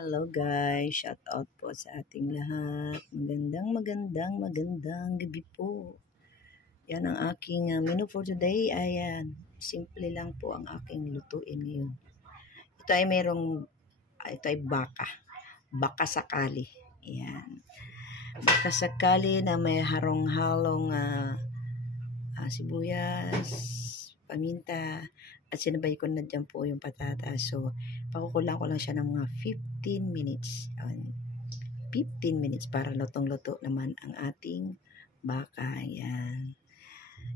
Hello guys, shout out po sa ating lahat. Magandang gabi po. Yan ang aking menu for today. Ayan, simple lang po ang aking lutuin ngayon. Ito ay ito ay baka sakali. Ayan. Baka sakali na may harong-halong sibuyas, paminta, at sinabay ko na dyan po yung patatas. So, pakukulang ko lang siya ng mga 15 minutes. 15 minutes para lutong-luto naman ang ating baka. Yan.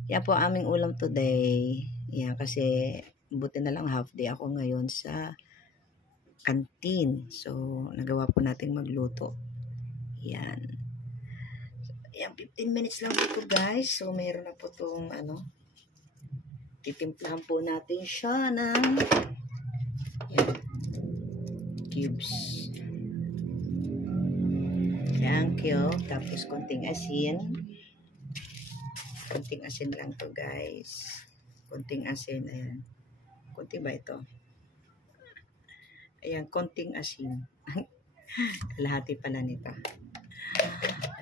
Yan po aming ulam today. Yan, kasi buti na lang half day ako ngayon sa kantin. So, nagawa po natin magluto. Yan. Yan, 15 minutes lang po guys. So, mayroon na po itong titimplahan po natin siya ng cubes. Thank you. Tapos konting asin. Konting asin lang to guys. Konting asin. Ayan. Konti ba ito? Ayan, konting asin. Kalahati pala nito.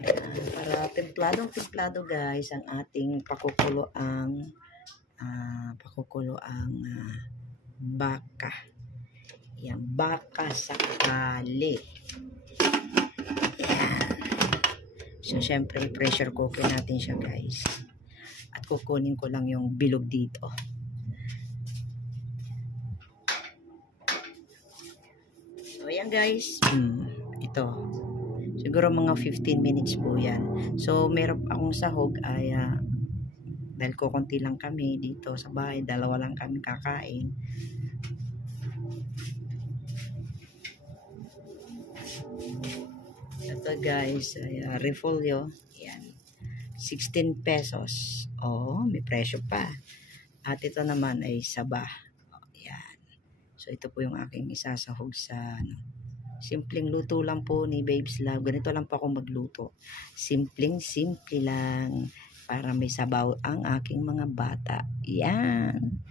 Ayan. Para templadong-templado guys ang ating pakukulo ang baka. Yan, baka sakali. Yan. So, syempre, pressure cooker natin siya, guys. At kukunin ko lang yung bilog dito. So, yan, guys. Ito. Siguro mga 15 minutes po yan. So, meron akong sahog ay dahil kukunti lang kami dito sa bahay, dalawa lang kami kakain. Ito guys, ay repolyo. Yan. 16 pesos. Oh, may presyo pa. At ito naman ay saba. Oh, yan. So ito po yung aking isasahog sa simpleng luto lang po ni Babes Love. Ganito lang po ako magluto. Simpleng-simple lang para may sabaw ang aking mga bata. Yan.